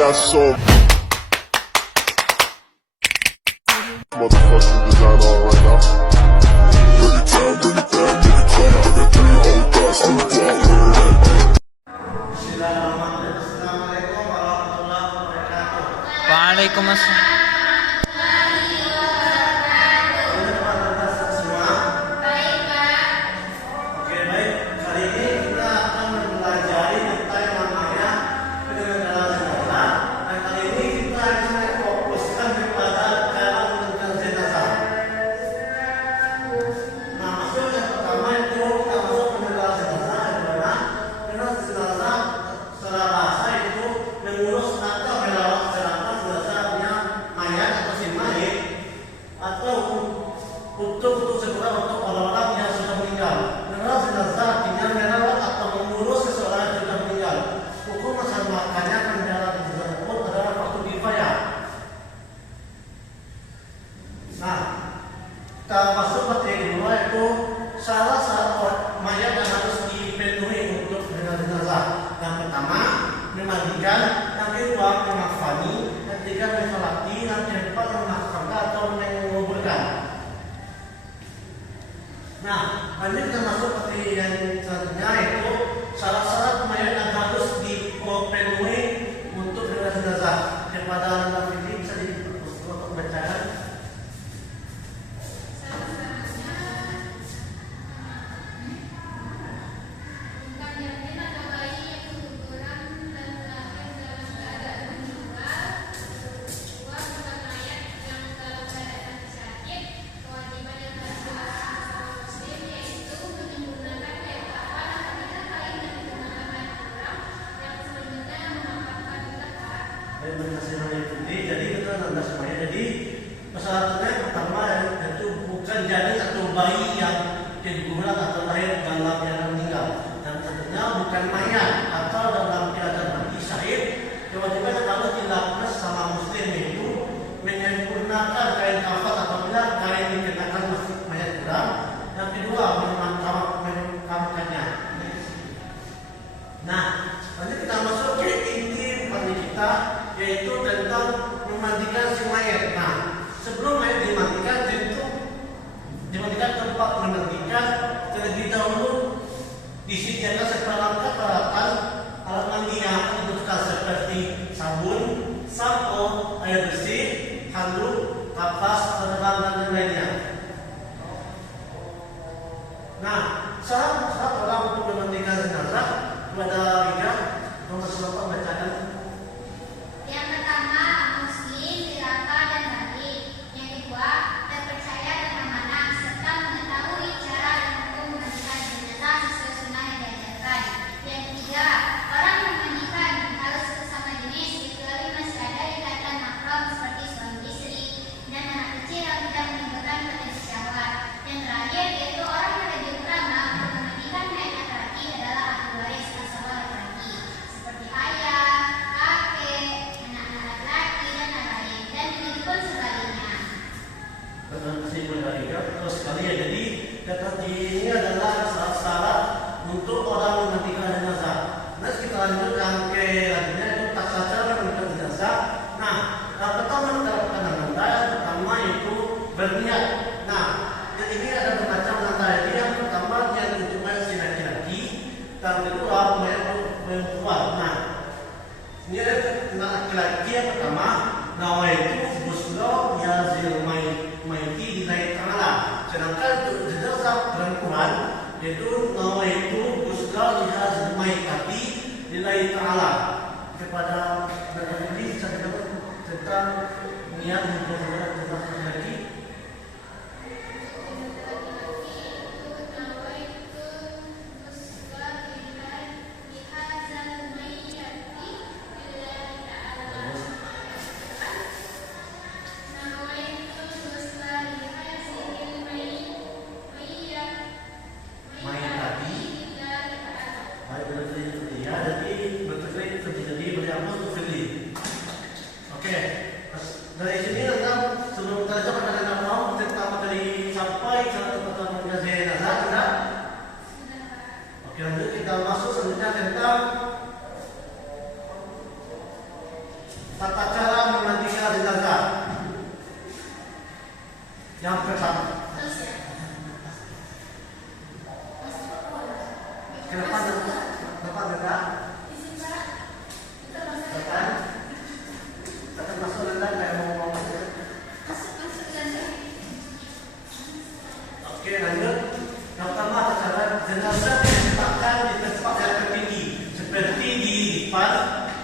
got some motherfucking design on right now. Bring it down, bring it down, bring it down. I got 3 whole thoughts to the Assalamualaikum warahmatullahi wabarakatuh. Waalaikumsalam. Oke, baik. Kali ini kita akan mempelajari tentang yang namanya penyelenggaraan jenazah. Dan kali ini kita akan fokuskan kepada cara menentukan jenazah. Nah, maksud yang pertama itu kita masuk penyelenggaraan jenazah adalah jenazah secara bahasa itu mengurus atau merawat serangkaian jenazahnya mayat atau si mayit atau untuk segera untuk orang-orang yang sudah meninggal. Merawat jenazah artinya merawat atau mengurus seseorang yang sudah meninggal. Hukum asal makanya penyelenggaraan jenazah tersebut adalah fardu kifayah. Nah, kita masuk materi kedua itu syarat mayat yang harus dipenuhi untuk jenazah. Yang pertama, memandikan, yang kedua mengafani, yang ketiga mensolati, yang keempat menafkahkan atau menguburkan. Nah, lanjut kita masuk materi yang selanjutnya itu syarat-syarat mayat yang harus dipenuhi untuk jenazah. Kepada anda ini bisa dibacakan. Jadi kita nanda semuanya. Jadi persyaratannya pertama yaitu bukan janin atau bayi yang keguguran atau lahir dalam keadaan meninggal. Dan tentunya bukan mayat atau dalam keadaan mati syahid. Kewajiban yang harus dilakukan sama muslim itu menyempurnakan kain kafan apabila kain dikenakan masih mayat kurang. Yang kedua mengamankannya. Nah, nanti kita masuk ke inti materi kita, yaitu tentang memandikan si mayat. Nah, sebelum mayat dimandikan, tentu dimandikan tempat memandikan terlebih dahulu disediakan seperangkat peralatan alat mandi yang akan dibutuhkan seperti sabun, sampo, air bersih, handuk, kapas, seragam dan lainnya. Nah, syarat orang untuk memandikan jenazah kepada Rika nomor 8 bacakan. Yang pertama, muslim, diraka dan balik. Yang kedua, terpercaya dan amanah serta mengetahui cara dan hukum memandikan jenazah sesuai sunnah yang diajarkan. Yang ketiga, orang yang memandikan harus sesama jenis kecuali masih ada ikatan mahram seperti suami istri dan anak kecil yang tidak menimbulkan potensi syahwat. Yang terakhir yaitu orang yang lebih utama untuk memandikan mayat laki-laki adalah ahli waris asal laki-laki seperti ayah, kakek, anak-anak laki-laki dan lain-lain, dan begitu pun sebaliknya. Terima kasih kepada Rika. Terus sekali ya, jadi kata ini adalah syarat untuk orang memandikan jenazah. Nah, kita lanjutkan ke lanjutnya itu tata cara memandikan jenazah. Nah, yang pertama menerapkan nanda, yang pertama itu berniat. Nah, ini ada bermacam nanda. Jadi yang pertama yang ditunjukkan si laki-laki, yang kedua mayat perempuan. Nah, ini ada laki-laki yang pertama, nawaitu buslo yazil maiti lillahi ta'ala. Sedangkan untuk jenazah perempuan yaitu nawaitu buslo yazil maitati lillahi ta'ala. Kepada ini bisa dapat tentang niat untuk jenazah laki-laki. Oke, dari sini anda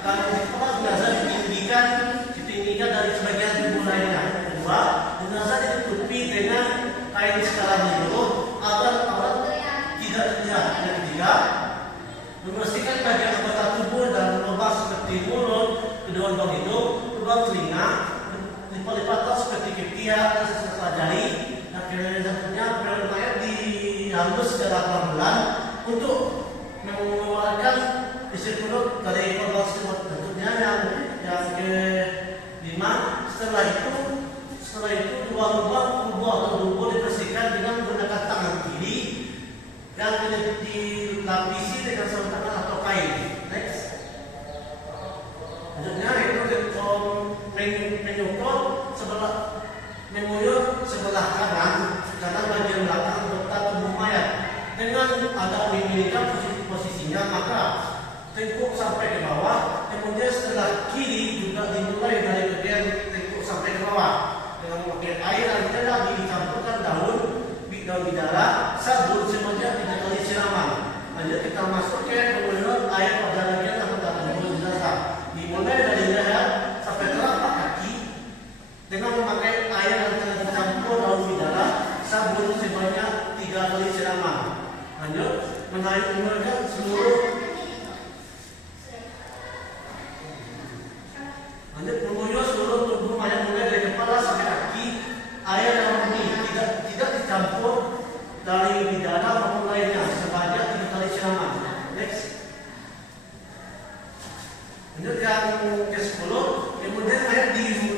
Kalau di kepala jenazah ditinggikan dari sebagian tubuh lainnya. Kedua, jenazah ditutupi dengan kain skala menyeluruh agar aurat tidak terlihat. Yang ketiga, membersihkan bagian anggota tubuh dan lubang seperti mulut, kedua lubang hidung, lubang telinga, lipat-lipatan seperti ketiak dan sesela jari. Nah, selanjutnya periode mayat dihambus secara pelan-pelan untuk mengeluarkan isi perut dari korban tersebut. Tentunya yang kelima, setelah itu dua lubang tubuh atau tubuh dibersihkan dengan menggunakan tangan kiri yang dilapisi dengan sarung tangan atau kain. Next. Selanjutnya itu menguyur sebelah kanan bagian belakang anggota tubuh mayat dengan agak memiliki posisinya, maka tengkuk sampai ke bawah. Kemudian setelah kiri juga dimulai dari bagian tengkuk sampai ke bawah dengan memakai air yang tidak dicampurkan daun bidara, sabun sebanyak 3 kali siraman. Lanjut kita masuk ke penggunaan air pada bagian anggota tubuh jenazah. Dimulai dari leher sampai telapak kaki dengan memakai air yang telah dicampur daun bidara, sabun sebanyak 3 kali siraman. Lanjut mengairkan seluruh. Lanjut menguyur seluruh tubuh mayat mulai dari kepala sampai kaki. Air yang murni tidak dicampur dari bidara maupun lainnya sebanyak 3 kali siraman. Next. Lanjut yang ke-10, kemudian mayat diusap